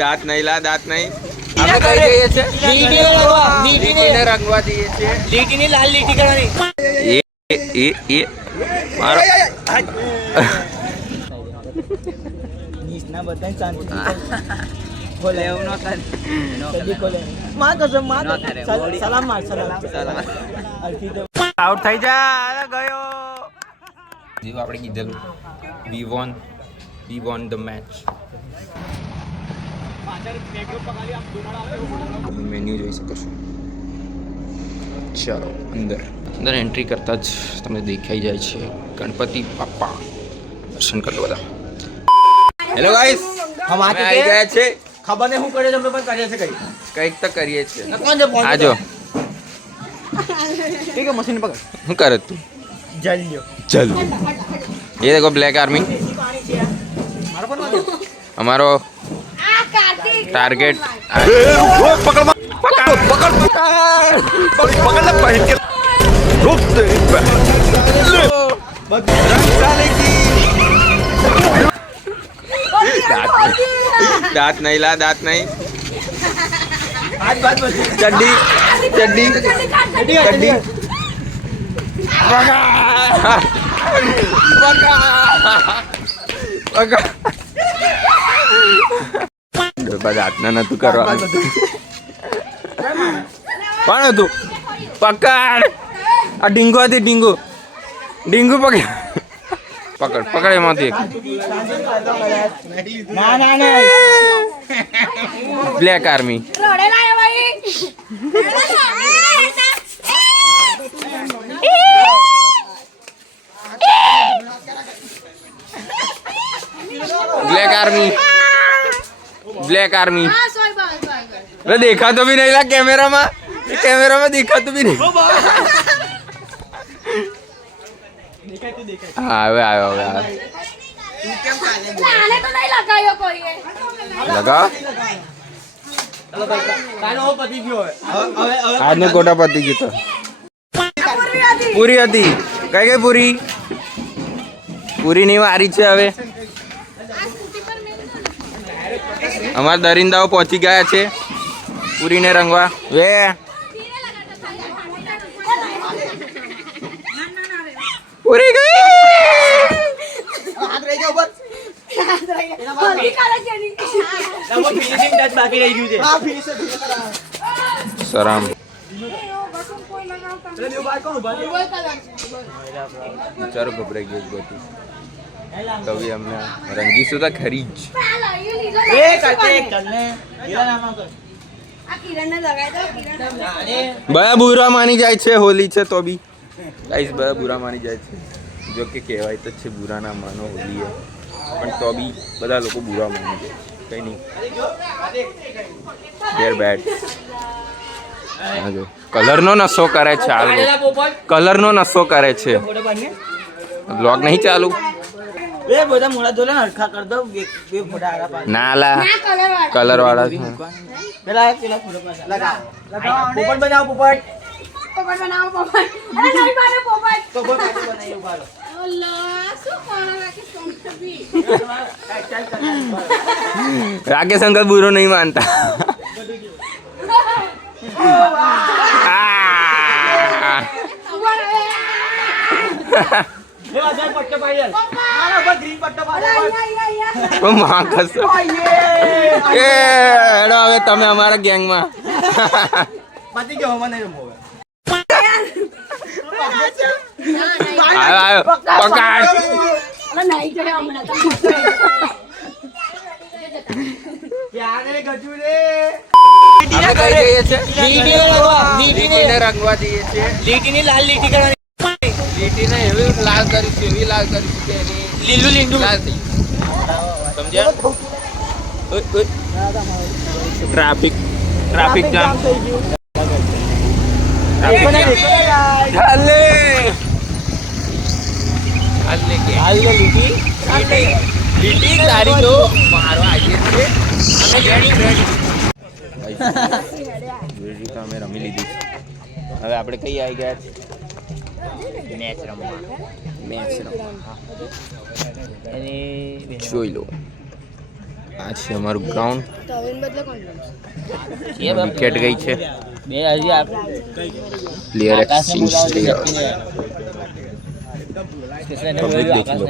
દાંત નહીં લા, દાંત નહીં. આપણે કઈ જઈએ છે? લીટીને રંગવા દઈએ છે. લીટીની લાલ લીટી કરવાની. એ મારો નીચના બધા શાંતિ બોલે એવું ન કરે. માં કસમ માં સલામ માર સલામ. આઉટ થઈ જા. ગયો. જેવું આપણે કીધેલું વી વોન ધ મેચ. મેન્યુ જોઈ શકો છો. ચાલો અંદર એન્ટ્રી કરતા જ તમને દેખાઈ જાય છે ગણપતિ બાપા. દર્શન કરી લો બધા. હેલો ગાઈસ, हम અમે આવી ગયા છે. खबर नहीं हूं करे हम लोग पर करे से कहीं કંઈક તો કરીએ છીએ. कौन से फोन આજો ठीक है मशीन पकड़ શું કરે તું? जल लियो ચલ. ये देखो ब्लैक आर्मी. मारो फोन मारो हमारो टारगेट. दांत नहीं ला, दांत नहीं. आज बात बस चड्डी चड्डी चड्डी. દાંતના નતું કરવાનું. કોણ હતું? પકડ. આ ડીંગો હતી. ડીંગુ પકડ. પકડ એમાંથી ना ना ना black army. Black army. Black army. अरे देखा तो भी नहीं ला कैमरा में. देखा तो भी नहीं. हाँ હવે આવ્યો. લગા कानो पति क्यों है આજનો કોટા પતી ગયો તો. પૂરી હતી. કઈ પૂરી ની વારી છે હવે. અમારા દરિંદાઓ પહોંચી ગયા છે પૂરીને રંગવા. વે પૂરી ગઈ. हाथ रह गया ऊपर वो फिनिशिंग टच बाकी रह गई है हां फिनिशिंग સરામ. चलो न्यू बार कौन ऊपर વિચારો ગભરાઈ ગયો બધું. તો બી અમને રંગીશું તો ખરી જ. ए करते चलने हीरा नाम कर બધા બુરા માની જાય છે. હોલી છે તો બી ગાઈસ બધા બુરા માની જાય છે. જો કે કહેવાય તો છે બુરા ના માનો હોલી है, પણ તો બી બધા લોકો બુરા માની જાય. કઈ નહીં. દેર બેડ. કલરનો નશો કરે છે આ લોકો. કલરનો નશો કરે છે. फोटो बनने બ્લોગ નહીં ચાલુ. ए बोला मुड़ा दोला हरखा कर दो ये फोटो आगा पास ના લા કલર વાળા છે. मेरा फोटो पास लगा पोपट बनाओ पोपट पोपट बनाइए उबालो राकेश अंकल बुरो नहीं मानता. ले आ जाए पट्टे पायल मारो बस ग्रीन पट्टा पायल ओ मां कसम. એ હેડો હવે તમે અમારા ગેંગમાં. पति के होमा नहीं रमोगे આવ્યો પકડ. क्या रे गजू रे આપણે કઈ જઈએ છે? લીટીને રંગવા દઈએ છે. લીટીની લાલ લીટી કરવાની. લીટીને એવી લાલ કરીશું કે એની લીલું લીંડું. લાલ થઈ સમજ્યા. Traffic jam. ચાલે હાલ લીટી તારી તો મારો આજે છે. અમે રમી લીધી. હવે આપણે કઈ આવી ગયા છે? મેચ રમવા મેચ અને જોઈ લો. આ છે અમારું ગ્રાઉન્ડ. વિકેટ ગઈ છે. બે હજી આપ પ્લેયર એક્સચેન્જ થઈ રહ્યો છે. પબ્લિક દેખી લો.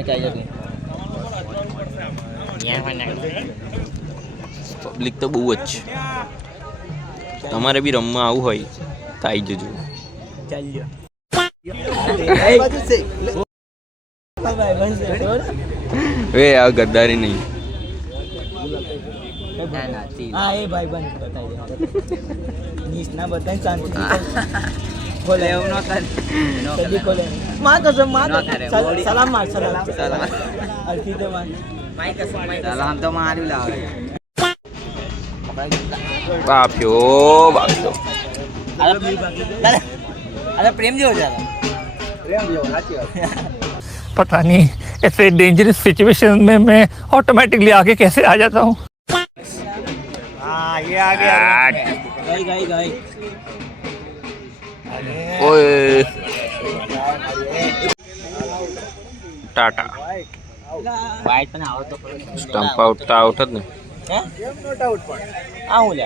પબ્લિક તો બહુ જ છે. તમારે બી રમવા આવવું હોય તો આવી જજો. ચાલ્યો એ આ ગદ્દારી નહીં. હા એ ભાઈ બંધ બતાવી નીસ ના બતાવી શાંતિ ખોલે એવું ન કરે સદી ખોલે માં કસમ માં સલામ માર સલામ અલકી તો માર સલામ તો માર્યું લાવે બાપ્યો અરે પ્રેમ જેવો છે पता नहीं ऐसे डेंजरस सिचुएशन में मैं ऑटोमेटिकली आगे कैसे आ जाता हूँ. हाँ ये आ गया गई गई गई ઓય ટાટા. વાઈટ પણ આવો તો સ્ટમ્પ આઉટ તો આઉટ જ ને. હે નોટ આઉટ પણ આ હું લે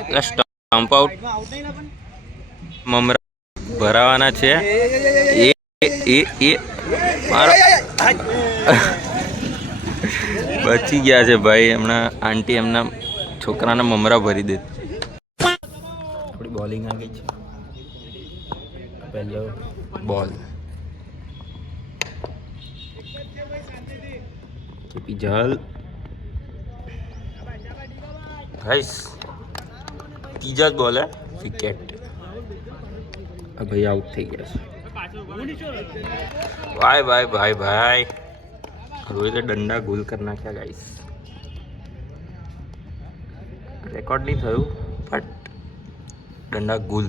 એટલે સ્ટમ્પ આઉટ મમરા ભરાવાના છે. એ મારો બચી ગયા છે ભાઈ. હમણાં આંટી એમના છોકરાના મમરા ભરી દે. આપણી બોલિંગ આ ગઈ છે. પહેલો બોલ કેપી જલ ગાઈસ. ત્રીજા જ બોલ હે વિકેટ. ભાઈ આઉટ થઈ ગયા છે. ભાઈ ભાઈ ભાઈ ભાઈ રોહિતે ડંડા ગોલ કરી નાખ્યા ગાઈસ. રેકોર્ડ નહીં થયું બટ ડંડા ગોલ.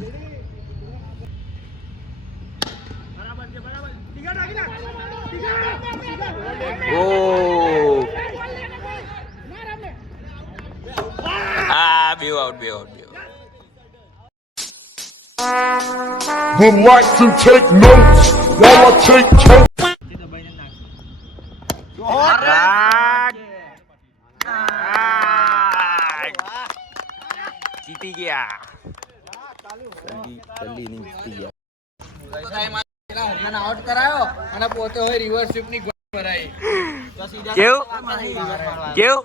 ઓ આ બે out. Would like to take notes while I take toast. જીતી ગયા. જલ્દી નહીં જીતી ગયા. આઉટ કરાયો અને પોતે હોય રિવર્સ સ્વીપ ની ભરાઈ કેવું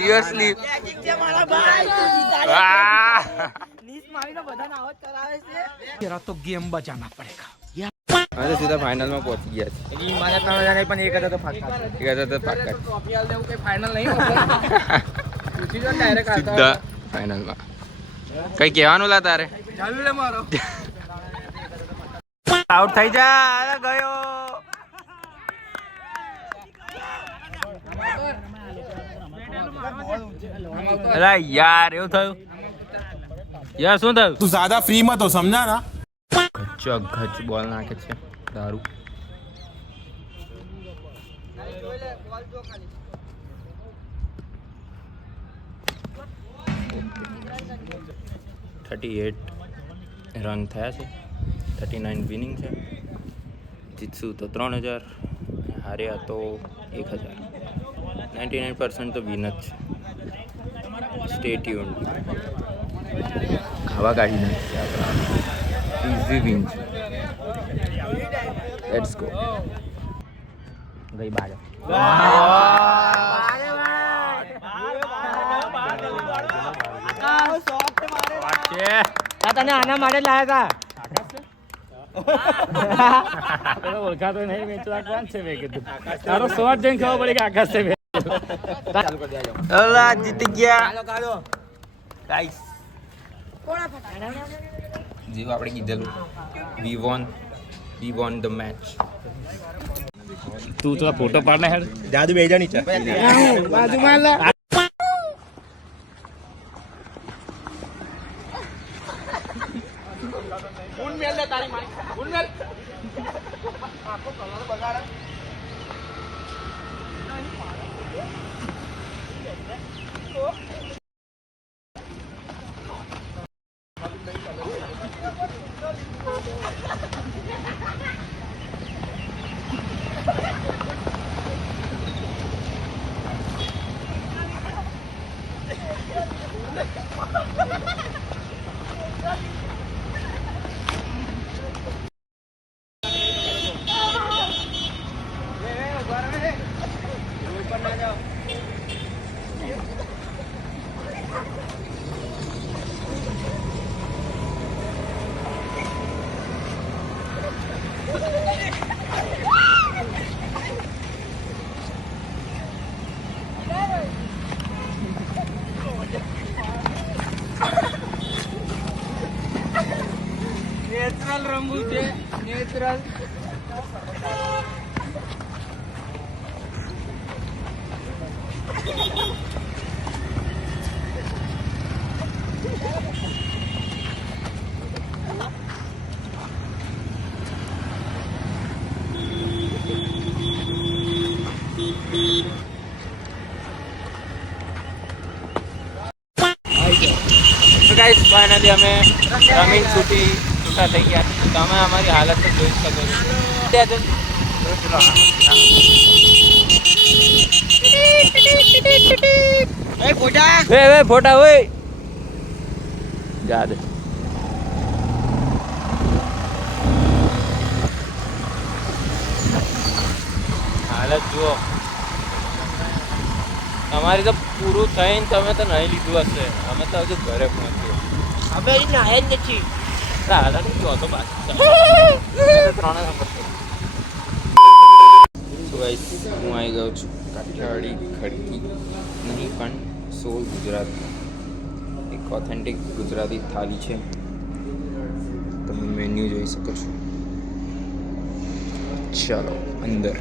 રિવર્સ સ્લીપ. નીસ મારીને બધાને આઉટ કરાવે છે तेरा तो गेम बजाना पड़ेगा. હવે સીધા ફાઇનલમાં પહોંચી ગયા છે. એની મારા 3000 પણ એક હતો તો ફાકા એક હતા તો પાક્કા જ. ટ્રોફી આલ દેવું કે ફાઇનલ નહીં પૂછી જો ડાયરેક્ટ સીધા ફાઇનલમાં. કઈ કહેવાનું લા તારે? ચાલુ લે મારો આઉટ થઈ જા. અરે ગયો. અરે યાર એવું થયું. યાર શું થયું? तू ज्यादा फ्री मत हो समझा ना. ઘચ બોલ નાખે છે દારૂ. રન થયા છે. 39 વિનિંગ છે. જીતશું તો 3000, હાર્યા તો 1000. 99% તો વિન જ છે. Stay tuned. ખાવા કાઢી નાખશે આપણા. ઇઝી વિન છે. Let's go. ગઈ બાર. તને આના માટે લાયા तेरा ओळखाતો નહીં મેં તો આ કોણ છે મેં કીધું તારો શોટ જોઈને ખબર પડી કે આકાશ છે. અલા જીતી ગયા ગાઈસ. જેવું આપણે કીધેલું વી વોન ધ મેચ. તું થોડા ફોટો પાડને હેડ. जादू भेजा नीचे. બાજુમાં લા. શું છે નેચરલ ગાઈસ ફાઇનલી અમે રમીન છૂટા થઈ ગયા તમે અમારી હાલત તો જોઈ શકો છો ફોટા હોય યાદ હાલત જુઓ તમારી તો પૂરું થઈને તમે તો નહીં લીધું હશે અમે તો હજુ ઘરે પહોંચીએ અમે નાયા જ નથી હાલત ચોથો પાછું ત્રણ નંબર તો ગાઈસ હું આવી ગયો છું કાઠિયાવાડી ખડકી નહીં પણ સોલ ગુજરાત એક ઓથેન્ટિક ગુજરાતી થાળી છે તમે મેન્યુ જોઈ શકો છો ચાલો અંદર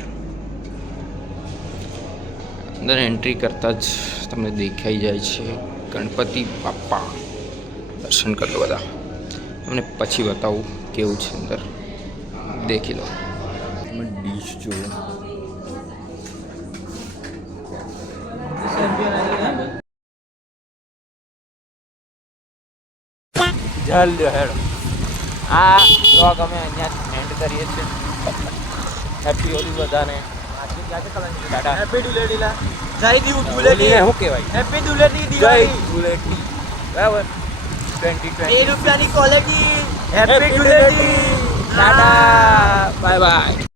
એન્ટ્રી કરતાં જ તમને દેખાઈ જાય છે ગણપતિ બાપ્પા દર્શન કરી લો બધા તમને પછી બતાવું કેવું છે અંદર દેખી લો તમે ડીશ જુઓ જલ્દી હેડો આ બ્લોગ અમે અહીંયા એન્ડ કરીએ છીએ હેપી હોલી બધાને ટાટા હેપી ધૂળેટી જય દીવ હોલીને શું કહેવાય હેપી ધૂળેટી જય દિવાળી ધૂળેટી બરાબર 2020 રૂપિયાની quality happy Dhuleti Tata bye bye